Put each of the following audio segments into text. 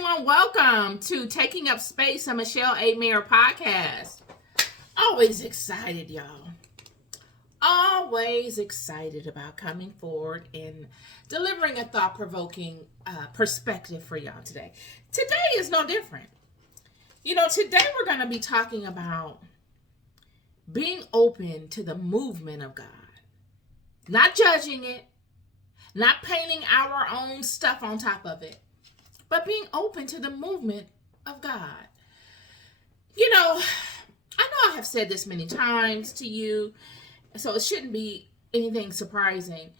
everyone. Welcome to Taking Up Space, a Michelle A. Mayer podcast. Always excited, y'all. Always excited about coming forward and delivering a thought-provoking perspective for y'all today. Today is no different. Today we're going to be talking about being open to the movement of God. Not judging it, not painting our own stuff on top of it, but being open to the movement of God. I know I have said this many times to you, so it shouldn't be anything surprising.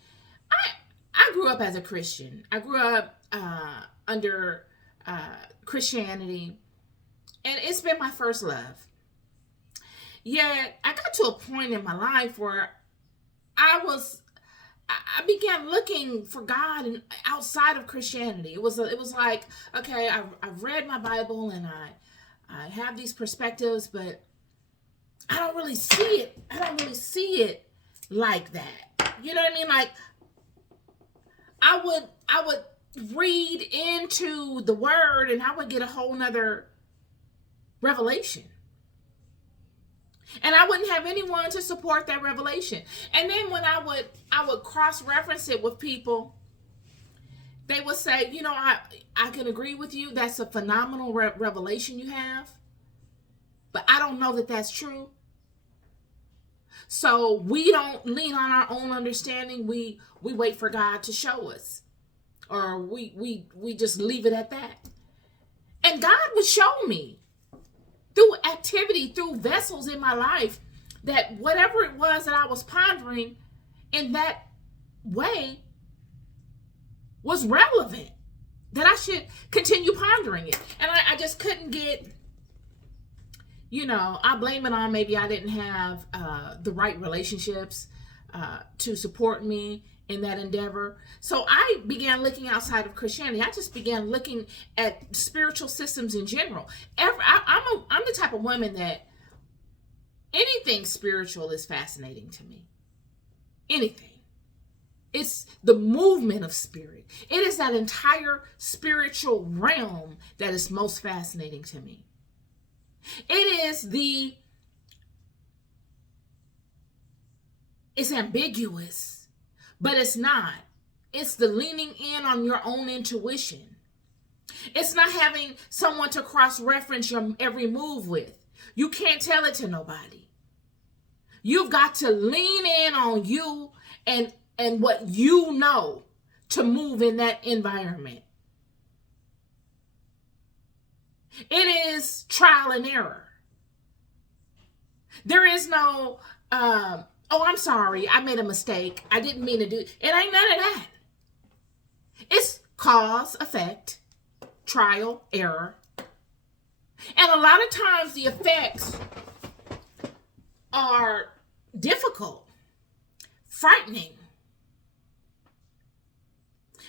I grew up as a Christian. I grew up under Christianity, and it's been my first love. Yet, I got to a point in my life where I began looking for God and outside of Christianity. It was like, okay, I've read my Bible and I have these perspectives, but I don't really see it. I don't really see it like that. You know what I mean? Like I would read into the word and I would get a whole nother revelation. And I wouldn't have anyone to support that revelation. And then when I would cross-reference it with people, they would say, I can agree with you. That's a phenomenal revelation you have. But I don't know that that's true. So we don't lean on our own understanding. We wait for God to show us. Or we just leave it at that. And God would show me through activity, through vessels in my life, that whatever it was that I was pondering in that way was relevant, that I should continue pondering it. And I just couldn't get, I blame it on maybe I didn't have the right relationships to support me in that endeavor. So I began looking outside of Christianity. I just began looking at spiritual systems in general. I'm the type of woman that anything spiritual is fascinating to me. Anything. It's the movement of spirit. It is that entire spiritual realm that is most fascinating to me. It's ambiguous. But it's not. It's the leaning in on your own intuition. It's not having someone to cross-reference your every move with. You can't tell it to nobody. You've got to lean in on you and what you know to move in that environment. It is trial and error. There is no oh, I'm sorry, I made a mistake. I didn't mean to do it. It ain't none of that. It's cause, effect, trial, error. And a lot of times the effects are difficult, frightening.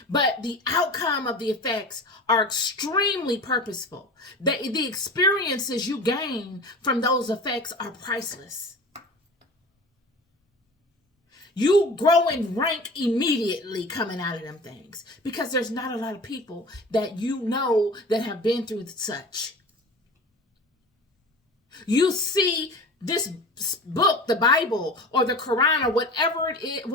But the outcome of the effects are extremely purposeful. The experiences you gain from those effects are priceless. You grow in rank immediately coming out of them things because there's not a lot of people that that have been through such. You see this book, the Bible or the Quran or whatever it is,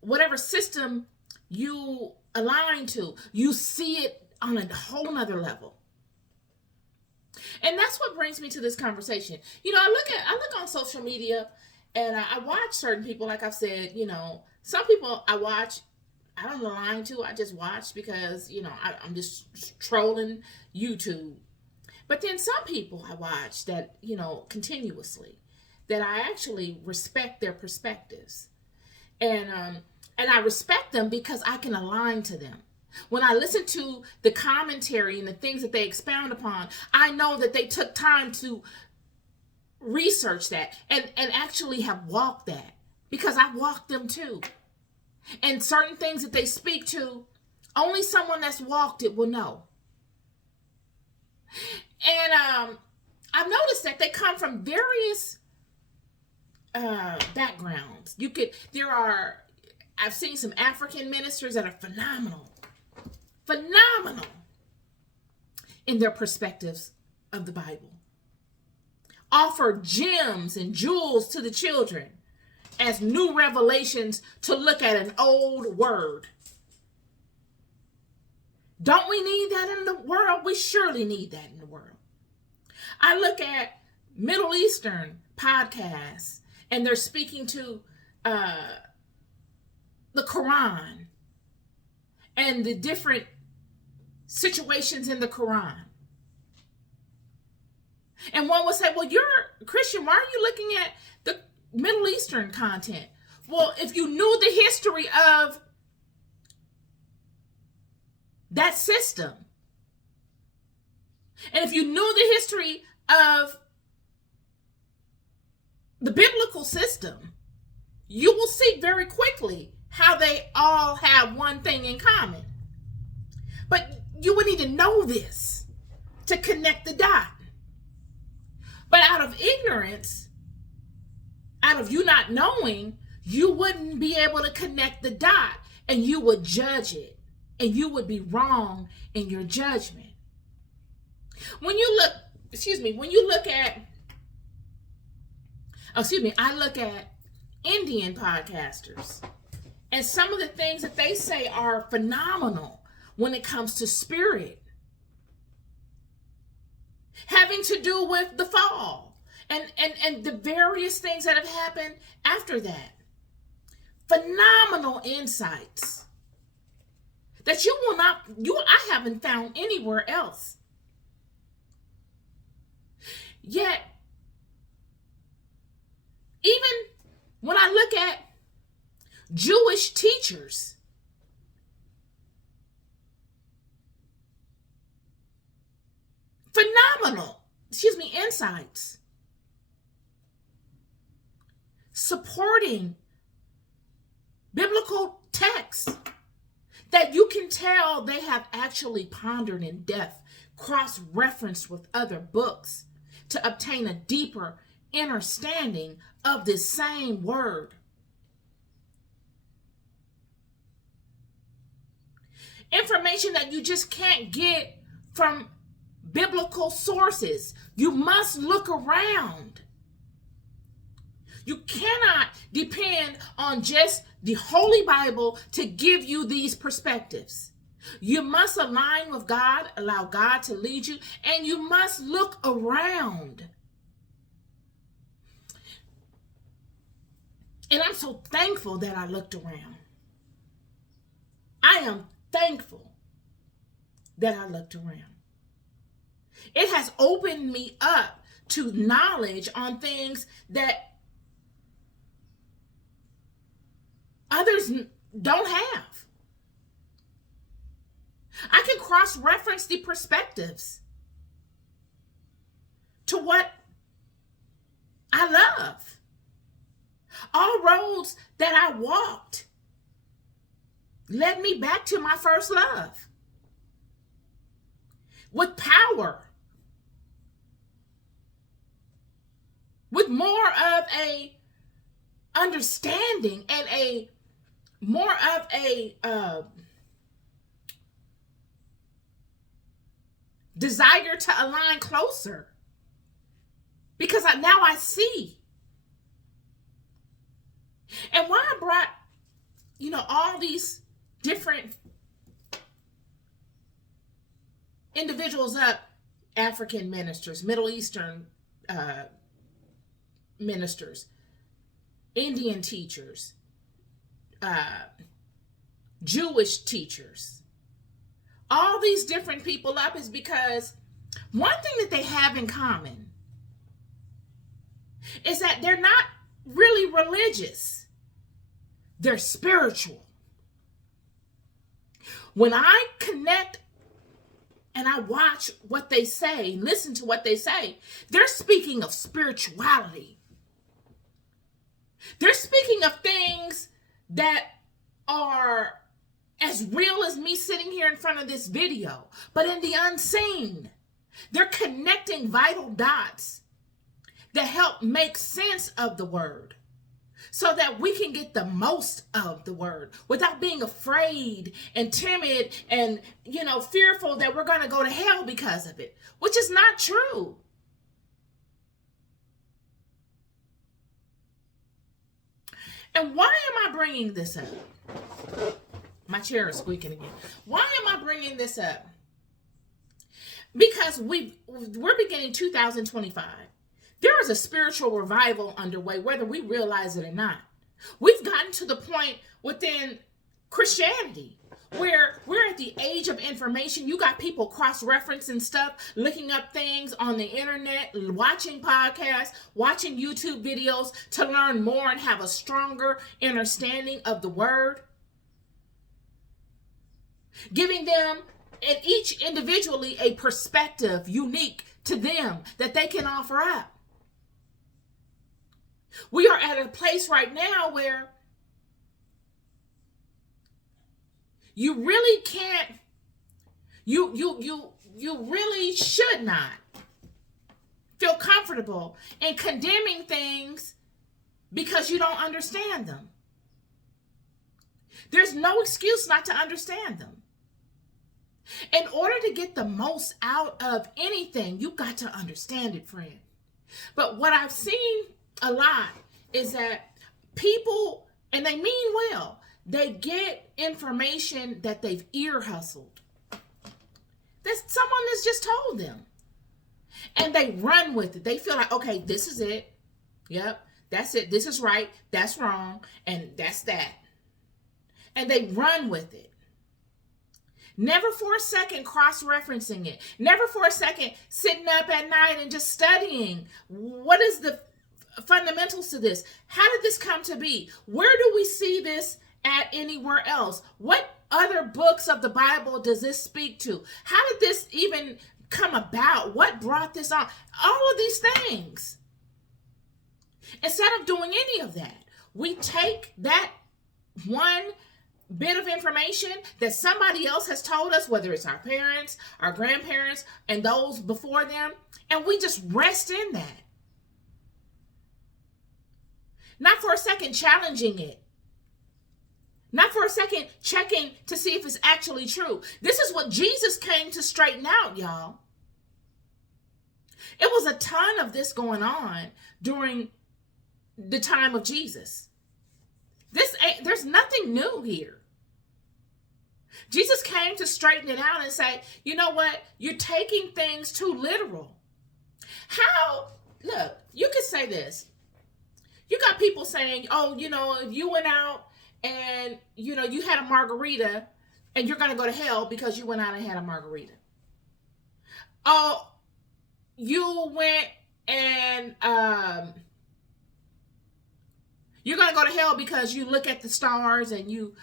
whatever system you align to, you see it on a whole nother level. And that's what brings me to this conversation. I look on social media. And I watch certain people, like I've said, some people I watch, I don't align to, I just watch because, I'm just trolling YouTube. But then some people I watch that, continuously, that I actually respect their perspectives. And I respect them because I can align to them. When I listen to the commentary and the things that they expound upon, I know that they took time to research that and actually have walked that, because I walked them too. And certain things that they speak to, only someone that's walked it will know. And I've noticed that they come from various backgrounds. I've seen some African ministers that are phenomenal. in their perspectives of the Bible. Offer gems and jewels to the children as new revelations to look at an old word. Don't we need that in the world? We surely need that in the world. I look at Middle Eastern podcasts, and they're speaking to the Quran and the different situations in the Quran. And one will say, well, you're a Christian. Why are you looking at the Middle Eastern content? Well, if you knew the history of that system, and if you knew the history of the biblical system, you will see very quickly how they all have one thing in common. But you would need to know this to connect the dot. But out of ignorance, out of you not knowing, you wouldn't be able to connect the dot, and you would judge it, and you would be wrong in your judgment. When you look, I look at Indian podcasters, and some of the things that they say are phenomenal when it comes to spirit, having to do with the fall and the various things that have happened after that. Phenomenal insights that I haven't found anywhere else. Yet, even when I look at Jewish teachers, phenomenal, insights, supporting biblical texts that you can tell they have actually pondered in depth, cross-referenced with other books to obtain a deeper understanding of this same word. Information that you just can't get from biblical sources. You must look around. You cannot depend on just the Holy Bible to give you these perspectives. You must align with God, allow God to lead you, and you must look around. And I'm so thankful that I looked around. I am thankful that I looked around. It has opened me up to knowledge on things that others don't have. I can cross-reference the perspectives to what I love. All roads that I walked led me back to my first love with power, with more of a understanding and a more of a desire to align closer, because now I see. And why I brought, all these different individuals up, African ministers, Middle Eastern ministers, Indian teachers, Jewish teachers, all these different people up, is because one thing that they have in common is that they're not really religious. They're spiritual. When I connect and I watch what they say, listen to what they say, they're speaking of spirituality. They're speaking of things that are as real as me sitting here in front of this video, but in the unseen. They're connecting vital dots that help make sense of the word. so that we can get the most of the word without being afraid and timid and, fearful that we're going to go to hell because of it, which is not true. And why am I bringing this up? My chair is squeaking again. Why am I bringing this up? Because we're beginning 2025. There is a spiritual revival underway, whether we realize it or not. We've gotten to the point within Christianity where we're at the age of information. You got people cross-referencing stuff, looking up things on the internet, watching podcasts, watching YouTube videos to learn more and have a stronger understanding of the word. Giving them, and each individually, a perspective unique to them that they can offer up. We are at a place right now where you really can't, you really should not feel comfortable in condemning things because you don't understand them. There's no excuse not to understand them. In order to get the most out of anything, you got to understand it, friend. But what I've seen a lot is that people, and they mean well, they get information that they've ear hustled. That's someone that's just told them. And they run with it. They feel like, okay, this is it. Yep, that's it. This is right. That's wrong. And that's that. And they run with it. Never for a second cross-referencing it. Never for a second sitting up at night and just studying. What is the fundamentals to this? How did this come to be? Where do we see this at anywhere else? What other books of the Bible does this speak to? How did this even come about? What brought this on? All of these things. Instead of doing any of that, we take that one bit of information that somebody else has told us, whether it's our parents, our grandparents, and those before them, and we just rest in that. Not for a second challenging it. Not for a second checking to see if it's actually true. This is what Jesus came to straighten out, y'all. It was a ton of this going on during the time of Jesus. There's nothing new here. Jesus came to straighten it out and say, you know what? You're taking things too literal. Look, you could say this. You got people saying, oh, if you went out and, you had a margarita and you're going to go to hell because you went out and had a margarita. Oh, you went and you're going to go to hell because you look at the stars and you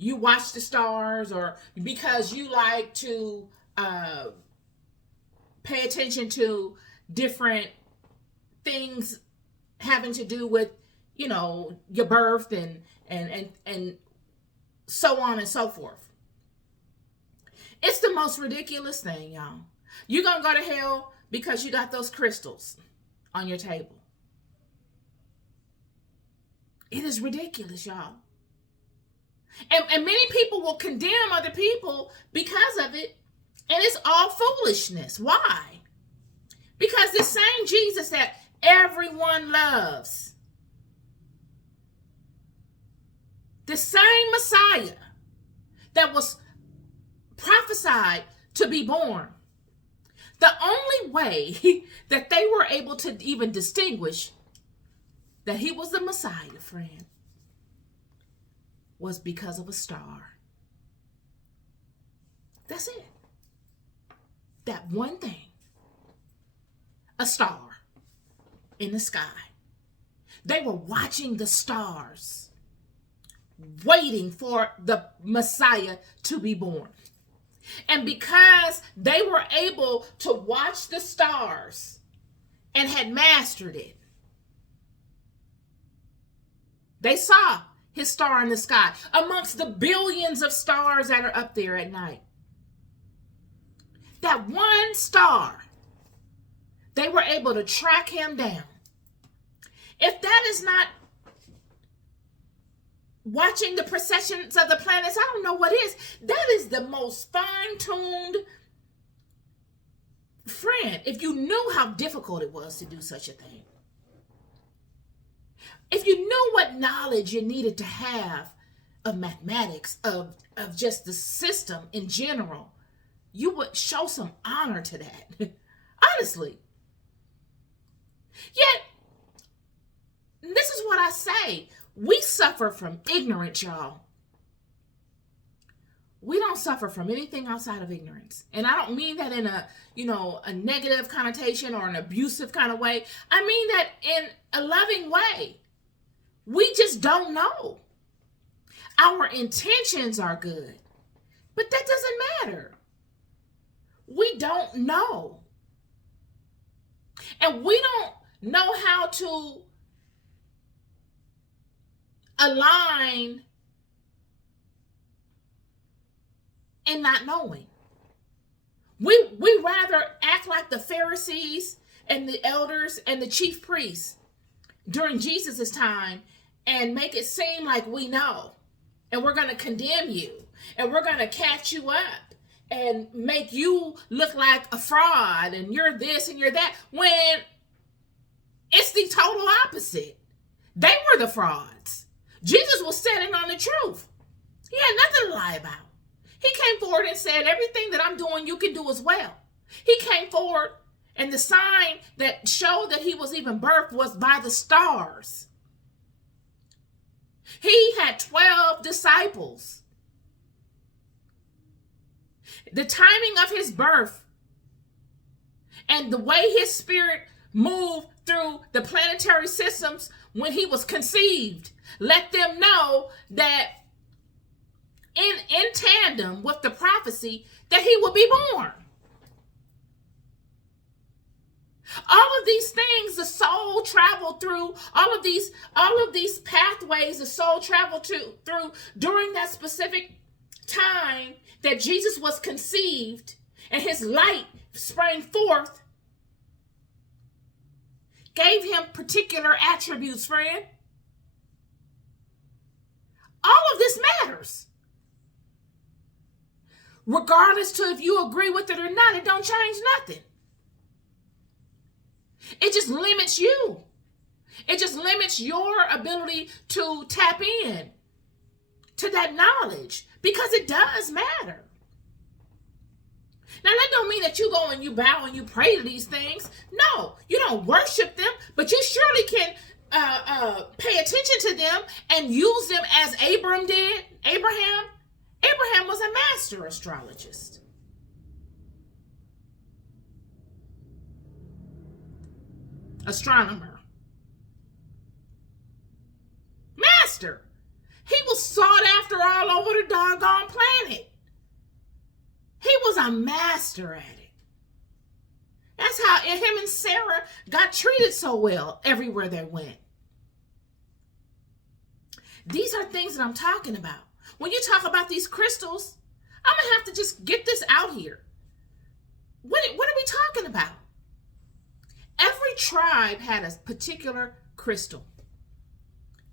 watch the stars, or because you like to pay attention to different things having to do with, your birth and so on and so forth. It's the most ridiculous thing, y'all. You're going to go to hell because you got those crystals on your table. It is ridiculous, y'all. And many people will condemn other people because of it. And it's all foolishness. Why? Because the same Jesus that everyone loves, the same Messiah that was prophesied to be born, the only way that they were able to even distinguish that he was the Messiah, friend, was because of a star. That's it. That one thing. A star in the sky. They were watching the stars, waiting for the Messiah to be born. And because they were able to watch the stars and had mastered it, they saw his star in the sky amongst the billions of stars that are up there at night. That one star, they were able to track him down. If that is not watching the processions of the planets. I don't know what is. That is the most fine-tuned friend. If you knew how difficult it was to do such a thing. If you knew what knowledge you needed to have of mathematics, of just the system in general, you would show some honor to that. Honestly. Yet, this is what I say. We suffer from ignorance, y'all. We don't suffer from anything outside of ignorance. And I don't mean that in a negative connotation or an abusive kind of way. I mean that in a loving way. We just don't know. Our intentions are good, but that doesn't matter. We don't know. And we don't know how to align in not knowing. We rather act like the Pharisees and the elders and the chief priests during Jesus's time and make it seem like we know. And we're going to condemn you. And we're going to catch you up and make you look like a fraud. And you're this and you're that. When it's the total opposite. They were the frauds. Jesus was standing on the truth. He had nothing to lie about. He came forward and said, everything that I'm doing, you can do as well. He came forward, and the sign that showed that he was even birthed was by the stars. He had 12 disciples. The timing of his birth and the way his spirit moved through the planetary systems when he was conceived let them know that in tandem with the prophecy that he would be born. All of these things the soul traveled through, all of these pathways the soul traveled through during that specific time that Jesus was conceived and his light sprang forth, gave him particular attributes, friend. All of this matters. Regardless to if you agree with it or not, it don't change nothing. It just limits you. It just limits your ability to tap in to that knowledge because it does matter. Now, that don't mean that you go and you bow and you pray to these things. No, you don't worship them, but you surely can pay attention to them and use them as Abraham did. Abraham was a master astrologist. Astronomer. Master. He was sought after all over the doggone planet. He was a master at it. That's how him and Sarah got treated so well everywhere they went. These are things that I'm talking about. When you talk about these crystals, I'm going to have to just get this out here. What are we talking about? Every tribe had a particular crystal.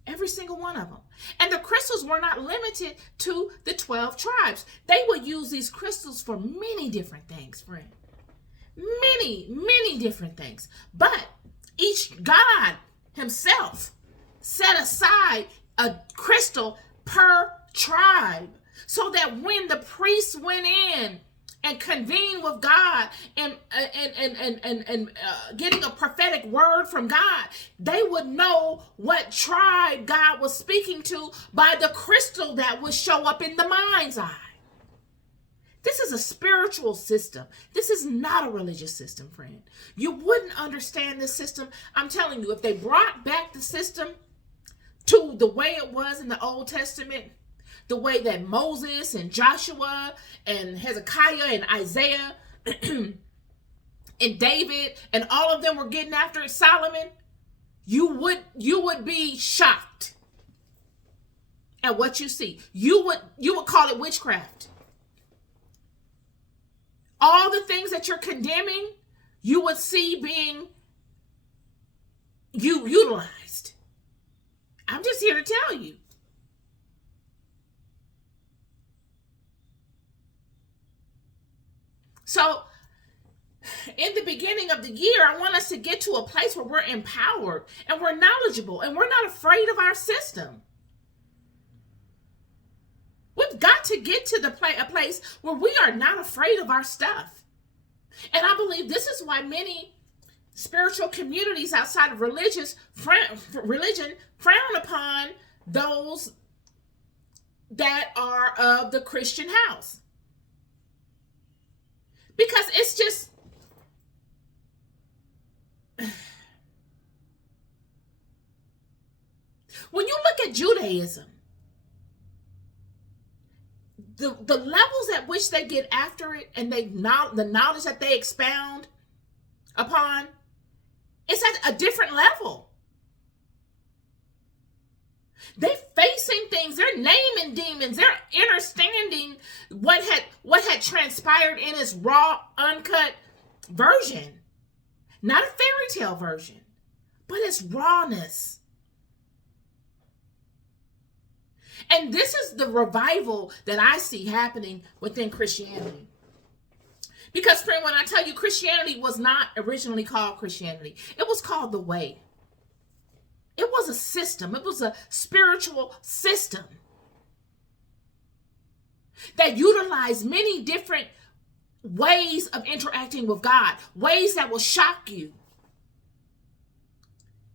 Every single one of them. And the crystals were not limited to the 12 tribes. They would use these crystals for many different things, friend. Many different things. But each god himself set aside a crystal per tribe so that when the priests went in and convened with God and getting a prophetic word from God, they would know what tribe God was speaking to by the crystal that would show up in the mind's eye. This is a spiritual system. This is not a religious system, friend. You wouldn't understand this system. I'm telling you, if they brought back the system to the way it was in the Old Testament, the way that Moses and Joshua and Hezekiah and Isaiah and David and all of them were getting after Solomon, you would be shocked at what you see. You would call it witchcraft. All the things that you're condemning, you would see being utilized. I'm just here to tell you. So in the beginning of the year, I want us to get to a place where we're empowered and we're knowledgeable and we're not afraid of our system. We've got to get to a place where we are not afraid of our stuff. And I believe this is why many spiritual communities outside of religion frown upon those that are of the Christian house. Because it's just, when you look at Judaism, the levels at which they get after it and the knowledge that they expound upon, it's at a different level. They're facing things, they're naming demons, they're understanding what had transpired in its raw, uncut version. Not a fairy tale version, but its rawness. And this is the revival that I see happening within Christianity. Because, friend, when I tell you Christianity was not originally called Christianity, it was called the Way. It was a system. It was a spiritual system that utilized many different ways of interacting with God, ways that will shock you.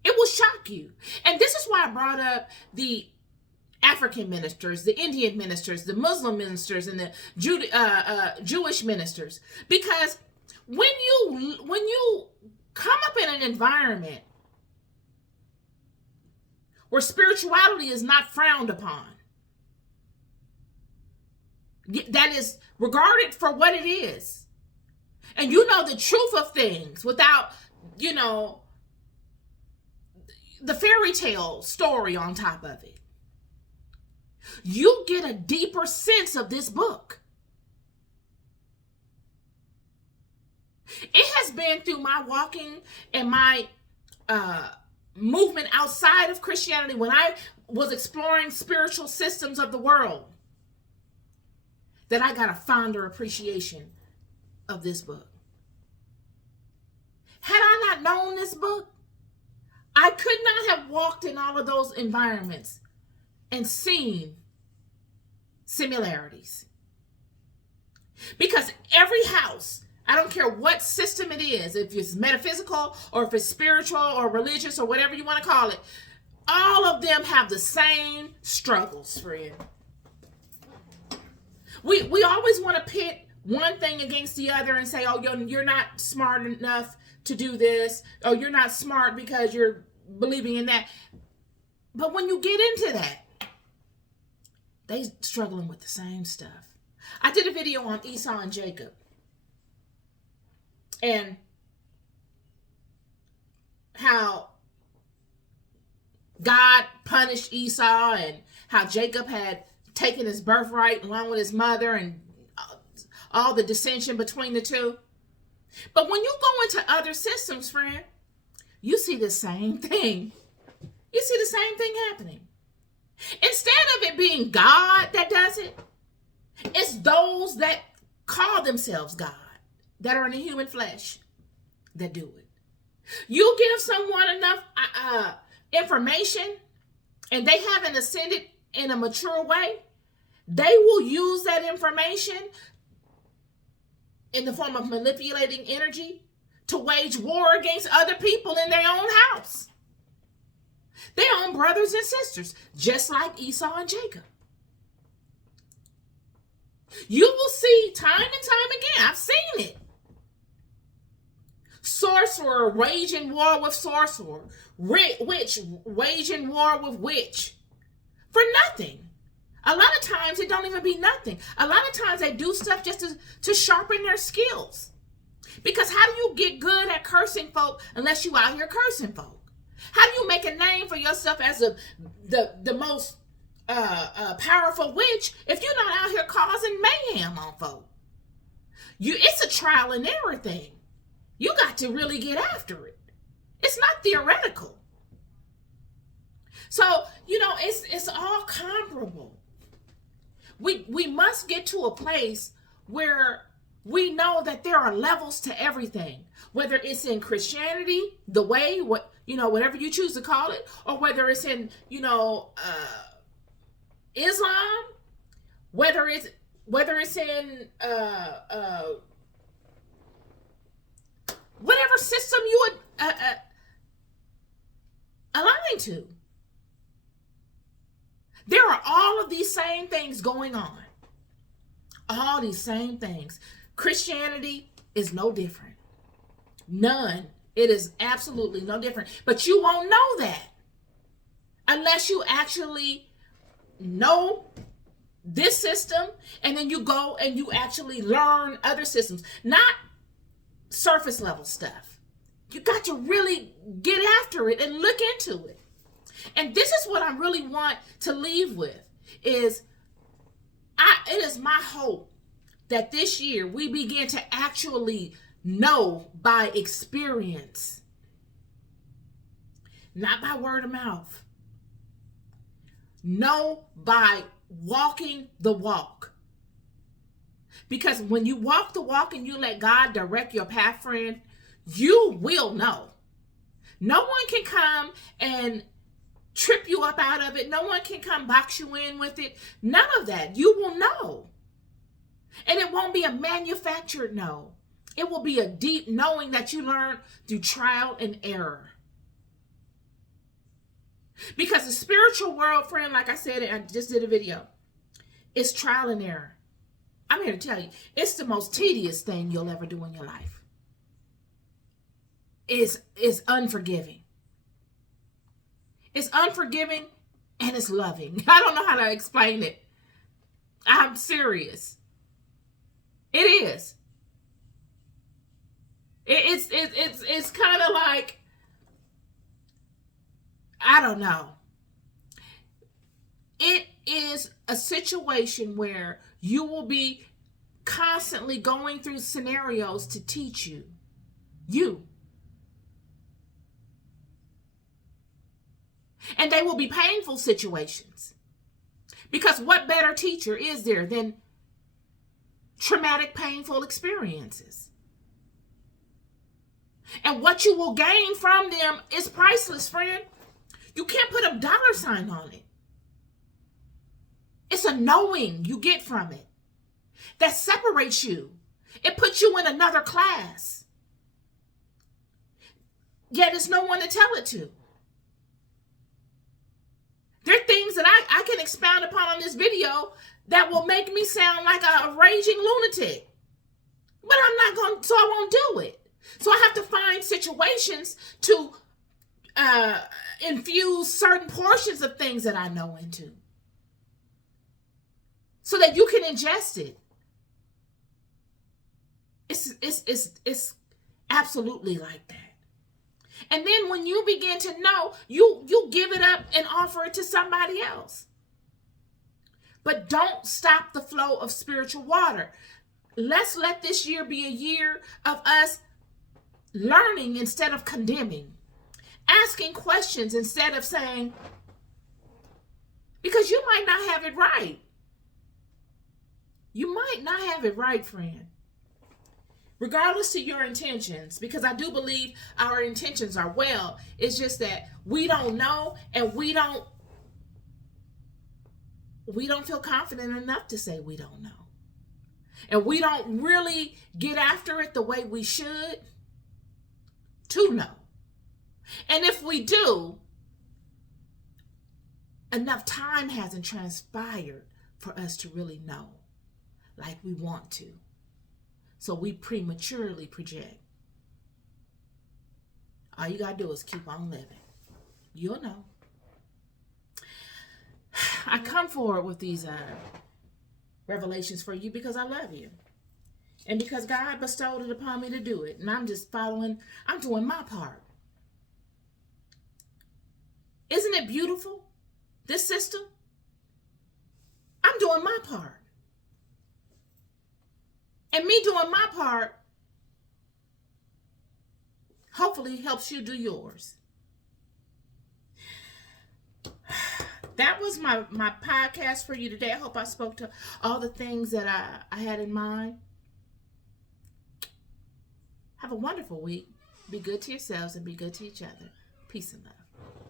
It will shock you. And this is why I brought up the African ministers, the Indian ministers, the Muslim ministers, and the Jewish ministers. Because when you come up in an environment where spirituality is not frowned upon, that is regarded for what it is, and you know the truth of things without, the fairy tale story on top of it, you get a deeper sense of this book. It has been through my walking and my movement outside of Christianity, when I was exploring spiritual systems of the world, that I got a fonder appreciation of this book. Had I not known this book, I could not have walked in all of those environments and seen similarities. Because every house, I don't care what system it is, if it's metaphysical or if it's spiritual or religious or whatever you want to call it, all of them have the same struggles, friend. We always want to pit one thing against the other and say, oh, you're not smart enough to do this, or you're not smart because you're believing in that. But when you get into that, they struggling with the same stuff. I did a video on Esau and Jacob, and how God punished Esau and how Jacob had taken his birthright along with his mother and all the dissension between the two. But when you go into other systems, friend, you see the same thing. You see the same thing happening. Instead of it being God that does it, it's those that call themselves God, that are in the human flesh, that do it. You give someone enough information and they haven't ascended in a mature way, they will use that information in the form of manipulating energy to wage war against other people in their own house. Their own brothers and sisters, just like Esau and Jacob. You will see time and time again, I've seen it. Sorcerer waging war with sorcerer, witch waging war with witch, for nothing. A lot of times it don't even be nothing. A lot of times they do stuff just to sharpen their skills. Because how do you get good at cursing folk unless you out here cursing folk? How do you make a name for yourself as the most powerful witch if you're not out here causing mayhem on folk? It's a trial and error thing. You got to really get after it. It's not theoretical. So, it's all comparable. We must get to a place where we know that there are levels to everything, whether it's in Christianity, the way, whatever you choose to call it, or whether it's in, Islam, whether it's in whatever system you would align to. There are all of these same things going on. All these same things. Christianity is no different. None. It is absolutely no different. But you won't know that unless you actually know this system, and then you go and you actually learn other systems, not surface level stuff. You got to really get after it and look into it. And this is what I really want to leave with is it is my hope that this year we begin to actually know by experience, not by word of mouth. Know by walking the walk. Because when you walk the walk and you let God direct your path, friend, you will know. No one can come and trip you up out of it. No one can come box you in with it. None of that. You will know. And it won't be a manufactured know. It will be a deep knowing that you learn through trial and error. Because the spiritual world, friend, like I said, I just did a video, it's trial and error. I'm here to tell you, it's the most tedious thing you'll ever do in your life. It's unforgiving. It's unforgiving and it's loving. I don't know how to explain it. I'm serious. It is. It's kind of like, I don't know. It is a situation where you will be constantly going through scenarios to teach you. And they will be painful situations. Because what better teacher is there than traumatic, painful experiences? And what you will gain from them is priceless, friend. You can't put a dollar sign on it. It's a knowing you get from it that separates you. It puts you in another class. Yet it's no one to tell it to. There are things that I can expound upon on this video that will make me sound like a raging lunatic. But I'm not going, so I won't do it. So I have to find situations to infuse certain portions of things that I know into, so that you can ingest it. It's absolutely like that. And then when you begin to know, you give it up and offer it to somebody else. But don't stop the flow of spiritual water. Let's let this year be a year of us learning instead of condemning. Asking questions instead of saying, because you might not have it right. You might not have it right, friend. Regardless of your intentions, because I do believe our intentions are well. It's just that we don't know, and we don't feel confident enough to say we don't know. And we don't really get after it the way we should to know. And if we do, enough time hasn't transpired for us to really know like we want to. So we prematurely project. All you got to do is keep on living. You'll know. I come forward with these revelations for you because I love you. And because God bestowed it upon me to do it. And I'm just following, I'm doing my part. Isn't it beautiful? This system? I'm doing my part. And me doing my part hopefully helps you do yours. That was my podcast for you today. I hope I spoke to all the things that I had in mind. Have a wonderful week. Be good to yourselves and be good to each other. Peace and love.